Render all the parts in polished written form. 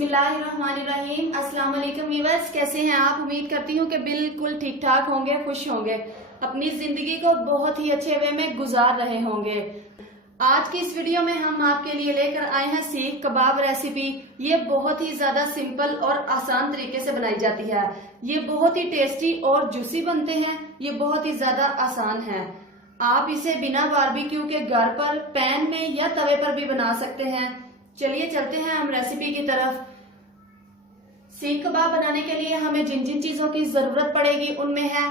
बिस्मिल्लाहिर्रहमानिर्रहीम। अस्सलाम वालेकुम व्यूअर्स, कैसे हैं आप? उम्मीद करती हूँ कि बिल्कुल ठीक ठाक होंगे, खुश होंगे, अपनी जिंदगी को बहुत ही अच्छे वे में गुजार रहे होंगे। आज की इस वीडियो में हम आपके लिए लेकर आए हैं सीख कबाब रेसिपी। ये बहुत ही ज्यादा सिंपल और आसान तरीके से बनाई जाती है। ये बहुत ही टेस्टी और जूसी बनते हैं। ये बहुत ही ज्यादा आसान है। आप इसे बिना बारबेक्यू के घर पर पैन में या तवे पर भी बना सकते हैं। चलिए चलते हैं हम रेसिपी की तरफ। सीख कबाब बनाने के लिए हमें जिन जिन चीजों की जरूरत पड़ेगी उनमें है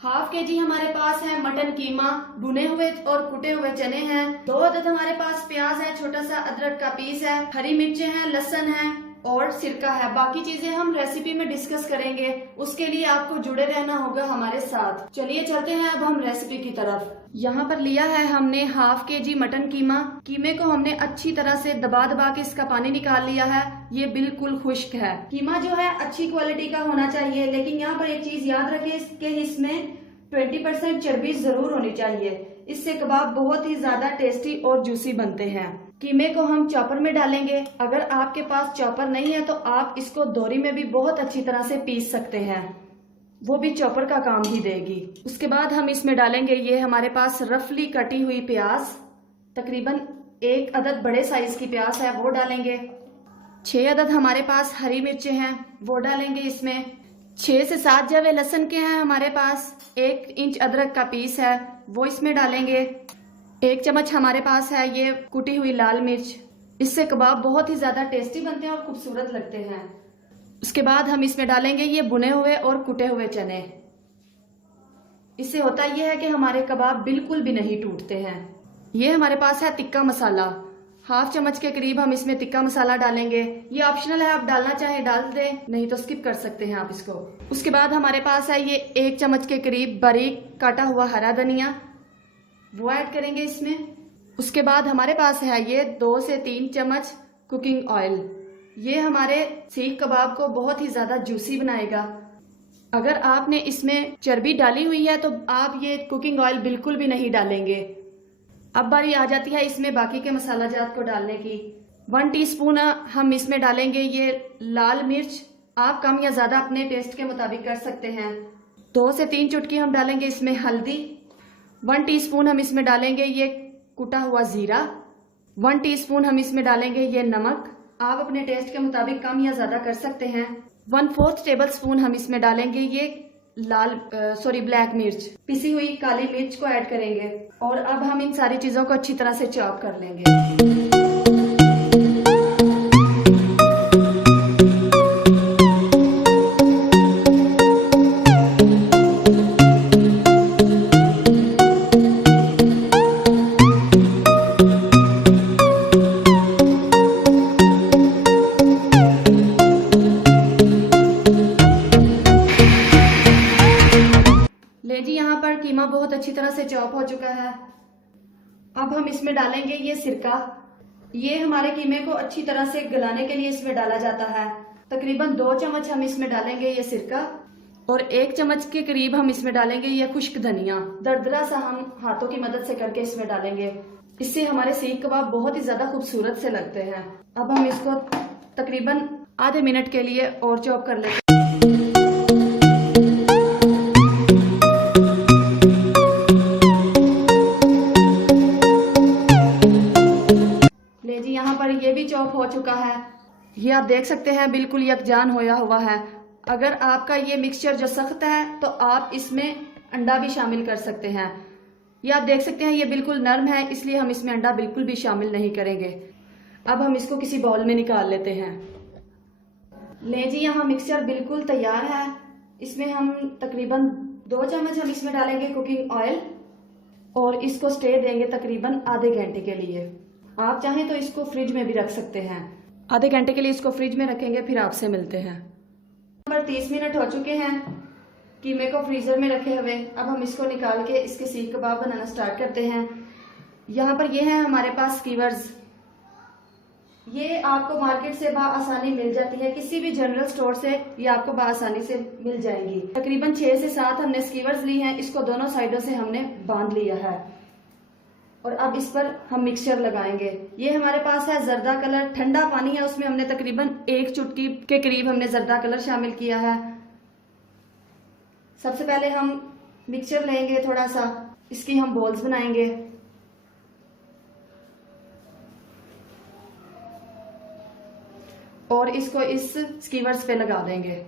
हाफ के जी हमारे पास है मटन कीमा, भुने हुए और कुटे हुए चने हैं, 2 अदद हमारे पास प्याज है, छोटा सा अदरक का पीस है, हरी मिर्चें हैं, लहसुन है और सिरका है। बाकी चीजें हम रेसिपी में डिस्कस करेंगे, उसके लिए आपको जुड़े रहना होगा हमारे साथ। चलिए चलते हैं अब हम रेसिपी की तरफ। यहाँ पर लिया है हमने हाफ के जी मटन कीमा। कीमे को हमने अच्छी तरह से दबा दबा के इसका पानी निकाल लिया है। ये बिल्कुल खुश्क है। कीमा जो है अच्छी क्वालिटी का होना चाहिए, लेकिन यहाँ पर एक चीज याद रखें कि इसमें 20% चर्बी जरूर होनी चाहिए। इससे कबाब बहुत ही ज्यादा टेस्टी और जूसी बनते हैं। कीमे को हम चॉपर में डालेंगे। अगर आपके पास चॉपर नहीं है तो आप इसको दोरी में भी बहुत अच्छी तरह से पीस सकते हैं, वो भी चॉपर का काम ही देगी। उसके बाद हम इसमें डालेंगे ये हमारे पास रफली कटी हुई प्याज, तकरीबन 1 अदद बड़े साइज की प्याज है वो डालेंगे। 6 अदद हमारे पास हरी मिर्चें हैं वो डालेंगे इसमें। 6 से 7 जवे लहसुन के हैं हमारे पास। 1 इंच अदरक का पीस है वो इसमें डालेंगे। 1 चम्मच हमारे पास है ये कुटी हुई लाल मिर्च। इससे कबाब बहुत ही ज्यादा टेस्टी बनते हैं और खूबसूरत लगते हैं। उसके बाद हम इसमें डालेंगे ये भुने हुए और कुटे हुए चने। इससे होता यह है कि हमारे कबाब बिल्कुल भी नहीं टूटते हैं। ये हमारे पास है तिक्का मसाला, हाफ चम्मच के करीब हम इसमें तिक्का मसाला डालेंगे। ये ऑप्शनल है, आप डालना चाहे डाल दें, नहीं तो स्किप कर सकते हैं आप इसको। उसके बाद हमारे पास है ये 1 चम्मच के करीब बारीक काटा हुआ हरा धनिया, वो ऐड करेंगे इसमें। उसके बाद हमारे पास है ये 2 से 3 चम्मच कुकिंग ऑयल। ये हमारे सीख कबाब को बहुत ही ज्यादा जूसी बनाएगा। अगर आपने इसमें चर्बी डाली हुई है तो आप ये कुकिंग ऑयल बिल्कुल भी नहीं डालेंगे। अब बारी आ जाती है इसमें बाकी के मसाला जात को डालने की। 1 टीस्पून हम इसमें डालेंगे ये लाल मिर्च। आप कम या ज्यादा अपने टेस्ट के मुताबिक कर सकते हैं। 2 से 3 चुटकी हम डालेंगे इसमें हल्दी। 1 टीस्पून हम इसमें डालेंगे ये कुटा हुआ जीरा। 1 टीस्पून हम इसमें डालेंगे ये नमक। आप अपने टेस्ट के मुताबिक कम या ज्यादा कर सकते हैं। 1/4 टेबल स्पून हम इसमें डालेंगे ये ब्लैक मिर्च, पिसी हुई काली मिर्च को ऐड करेंगे। और अब हम इन सारी चीजों को अच्छी तरह से चॉप कर लेंगे। जी यहाँ पर कीमा बहुत अच्छी तरह से चॉप हो चुका है। अब हम इसमें डालेंगे ये सिरका। ये हमारे कीमे को अच्छी तरह से गलाने के लिए इसमें डाला जाता है। तकरीबन 2 चम्मच हम इसमें डालेंगे ये सिरका और 1 चम्मच के करीब हम इसमें डालेंगे ये खुश्क धनिया। दरदरा सा हम हाथों की मदद से करके इसमें डालेंगे। इससे हमारे सीख कबाब बहुत ही ज्यादा खूबसूरत से लगते हैं। अब हम इसको तकरीबन आधे मिनट के लिए और चॉप कर लेते हैं। यहाँ पर ये भी चॉप हो चुका है। ये आप देख सकते हैं बिल्कुल यकजान होया हुआ है। अगर आपका ये मिक्सचर जो सख्त है तो आप इसमें अंडा भी शामिल कर सकते हैं। ये आप देख सकते हैं ये बिल्कुल नरम है, इसलिए हम इसमें अंडा बिल्कुल भी शामिल नहीं करेंगे। अब हम इसको किसी बाउल में निकाल लेते हैं। ले जी, यहाँ मिक्सचर बिल्कुल तैयार है। इसमें हम तकरीबन 2 चम्मच हम इसमें डालेंगे कुकिंग ऑयल और इसको स्टे देंगे तकरीबन आधे घंटे के लिए। आप चाहें तो इसको फ्रिज में भी रख सकते हैं। आधे घंटे के लिए इसको फ्रिज में रखेंगे, फिर आपसे मिलते हैं। 30 मिनट हो चुके हैं कीमे को फ्रीजर में रखे हुए। अब हम इसको निकाल के इसके सीख कबाब बनाना स्टार्ट करते हैं। यहाँ पर ये है हमारे पास स्कीवर्स। ये आपको मार्केट से आसानी मिल जाती है, किसी भी जनरल स्टोर से ये आपको आसानी से मिल जाएंगी। तकरीबन 6 से 7 हमने स्कीवर्स ली हैं। इसको दोनों साइडों से हमने बांध लिया है। और अब इस पर हम मिक्सचर लगाएंगे। ये हमारे पास है जर्दा कलर, ठंडा पानी है, उसमें हमने तकरीबन 1 चुटकी के करीब हमने जर्दा कलर शामिल किया है। सबसे पहले हम मिक्सचर लेंगे थोड़ा सा, इसकी हम बॉल्स बनाएंगे। और इसको इस स्कीवर्स पे लगा देंगे।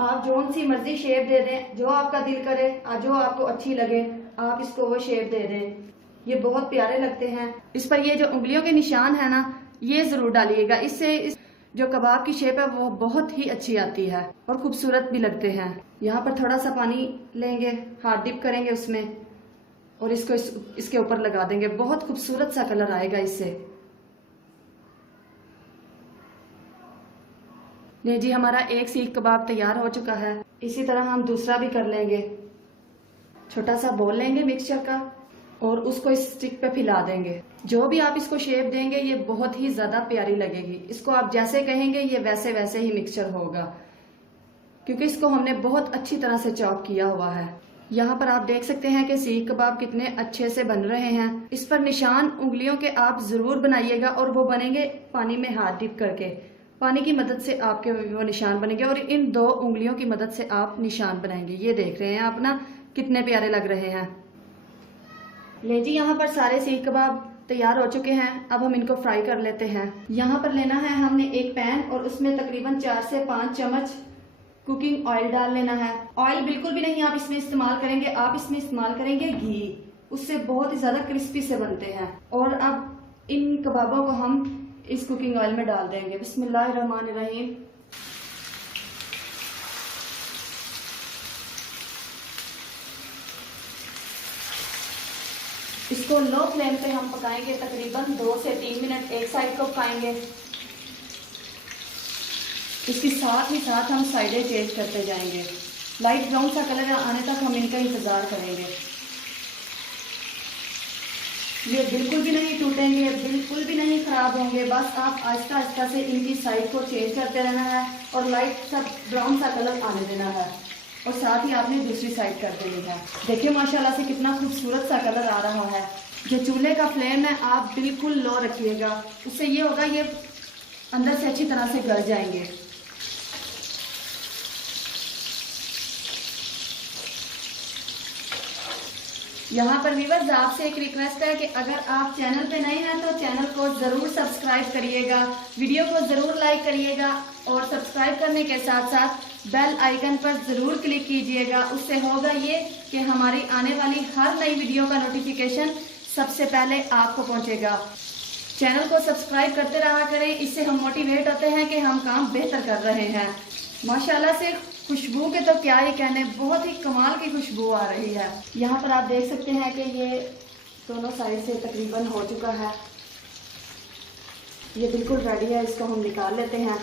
आप जोन सी मर्जी शेप दे दें, जो आपका दिल करे, जो आपको अच्छी लगे, आप इसको वो शेप दे दें। ये बहुत प्यारे लगते हैं। इस पर ये जो उंगलियों के निशान है ना, ये जरूर डालिएगा, इससे जो कबाब की शेप है वो बहुत ही अच्छी आती है और खूबसूरत भी लगते हैं। यहाँ पर थोड़ा सा पानी लेंगे, हाथ डिप करेंगे उसमें और इसको इसके ऊपर लगा देंगे। बहुत खूबसूरत सा कलर आएगा इससे। नहीं जी, हमारा एक सीख कबाब तैयार हो चुका है। इसी तरह हम दूसरा भी कर लेंगे। छोटा सा बोल लेंगे मिक्सचर का और उसको इस स्टिक पे फैला देंगे। जो भी आप इसको शेप देंगे ये बहुत ही ज्यादा प्यारी लगेगी। इसको आप जैसे कहेंगे ये वैसे वैसे ही मिक्सचर होगा, क्योंकि इसको हमने बहुत अच्छी तरह से चॉप किया हुआ है। यहाँ पर आप देख सकते हैं कि सीख कबाब कितने अच्छे से बन रहे हैं। इस पर निशान उंगलियों के आप जरूर बनाइएगा और वो बनेंगे पानी में हाथ डिप करके। पानी की मदद से आपके वो निशान बनेंगे और इन 2 उंगलियों की मदद से आप निशान बनाएंगे। ये देख रहे हैं आप ना, कितने प्यारे लग रहे हैं। ले जी, यहाँ पर सारे सीख कबाब तैयार हो चुके हैं। अब हम इनको फ्राई कर लेते हैं। यहाँ पर लेना है हमने एक पैन और उसमें तकरीबन 4 से 5 चम्मच कुकिंग ऑयल डाल लेना है। ऑयल बिल्कुल भी नहीं आप इसमें इस्तेमाल करेंगे, आप इसमें इस्तेमाल करेंगे घी। उससे बहुत ही ज्यादा क्रिस्पी से बनते हैं। और अब इन कबाबों को हम इस कुकिंग ऑयल में डाल देंगे। बिस्मिल्लाहिर्रहमानिर्रहीम। इसको लो फ्लेम पे हम पकाएंगे, तकरीबन 2 से 3 मिनट एक साइड को पकाएंगे। इसके साथ ही साथ हम साइडें चेंज करते जाएंगे। लाइट ब्राउन सा कलर आने तक हम इनका इंतजार करेंगे। ये बिल्कुल भी नहीं टूटेंगे, बिल्कुल भी नहीं खराब होंगे। बस आप आहिस्ता आहिस्ता से इनकी साइड को चेंज करते रहना है और लाइट सा ब्राउन सा कलर आने देना है और साथ ही आपने दूसरी साइड कर देनी है। देखिए माशाल्लाह से कितना खूबसूरत सा कलर आ रहा है। जो चूल्हे का फ्लेम है आप बिल्कुल लो रखिएगा, उससे ये होगा ये अंदर से अच्छी तरह से गल जाएंगे। यहाँ पर व्यूअर्स आपसे एक रिक्वेस्ट है कि अगर आप चैनल पे नए हैं तो चैनल को जरूर सब्सक्राइब करिएगा, वीडियो को जरूर लाइक करिएगा और सब्सक्राइब करने के साथ साथ बेल आइकन पर जरूर क्लिक कीजिएगा। उससे होगा ये कि हमारी आने वाली हर नई वीडियो का नोटिफिकेशन सबसे पहले आपको पहुंचेगा। चैनल को सब्सक्राइब करते रहा करें, इससे हम मोटिवेट होते हैं कि हम काम बेहतर कर रहे हैं। माशाल्लाह से खुशबू के तो क्या ही कहने, बहुत ही कमाल की खुशबू आ रही है। यहाँ पर आप देख सकते हैं कि ये दोनों साइड से तकरीबन हो चुका है। ये बिल्कुल रेडी है, इसको हम निकाल लेते हैं।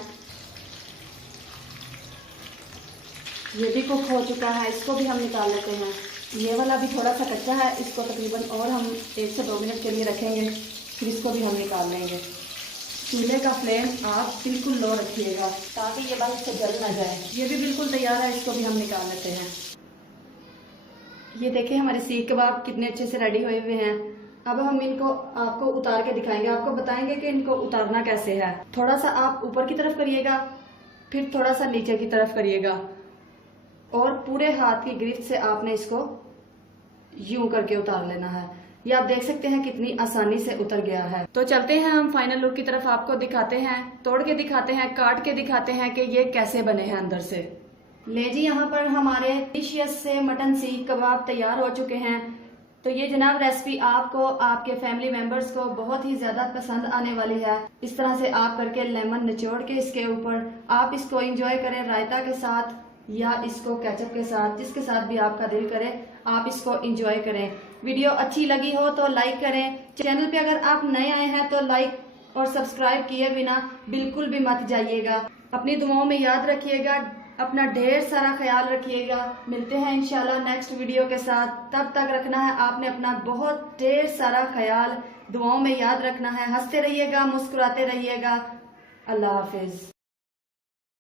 ये भी कुक हो चुका है, इसको भी हम निकाल लेते हैं। ये वाला भी थोड़ा सा कच्चा है, इसको तकरीबन और हम 1 से 2 मिनट के लिए रखेंगे, फिर इसको भी हम निकाल लेंगे। चूल्हे का फ्लेम आप बिल्कुल लो रखिएगा ताकि ये बाहर से जल ना जाए। ये भी बिल्कुल तैयार है, इसको भी हम निकाल लेते हैं। ये देखिए हमारे सीख कबाब कितने अच्छे से रेडी हुए हुए हैं। अब हम इनको आपको उतार के दिखाएंगे, आपको बताएंगे कि इनको उतारना कैसे है। थोड़ा सा आप ऊपर की तरफ करिएगा, फिर थोड़ा सा नीचे की तरफ करिएगा और पूरे हाथ की गिरफ्त से आपने इसको यूं करके उतार लेना है। ये आप देख सकते हैं कितनी आसानी से उतर गया है। तो चलते हैं हम फाइनल लुक की तरफ, आपको दिखाते हैं, तोड़ के दिखाते हैं, काट के दिखाते हैं कि ये कैसे बने हैं अंदर से। ले जी, यहाँ पर हमारे डिलिशियस से मटन सीख कबाब तैयार हो चुके हैं। तो ये जनाब रेसिपी आपको, आपके फैमिली मेंबर्स को बहुत ही ज्यादा पसंद आने वाली है। इस तरह से आप करके लेमन निचोड़ के इसके ऊपर आप इसको एंजॉय करें रायता के साथ या इसको केचप के साथ, जिसके साथ भी आपका दिल करे आप इसको एंजॉय करें। वीडियो अच्छी लगी हो तो लाइक करें। चैनल पे अगर आप नए आए हैं तो लाइक और सब्सक्राइब किए बिना बिल्कुल भी मत जाइएगा। अपनी दुआओं में याद रखिएगा, अपना ढेर सारा ख्याल रखिएगा। मिलते हैं इंशाल्लाह नेक्स्ट वीडियो के साथ। तब तक रखना है आपने अपना बहुत ढेर सारा ख्याल, दुआओं में याद रखना है। हंसते रहिएगा, मुस्कुराते रहिएगा। अल्लाह हाफिज।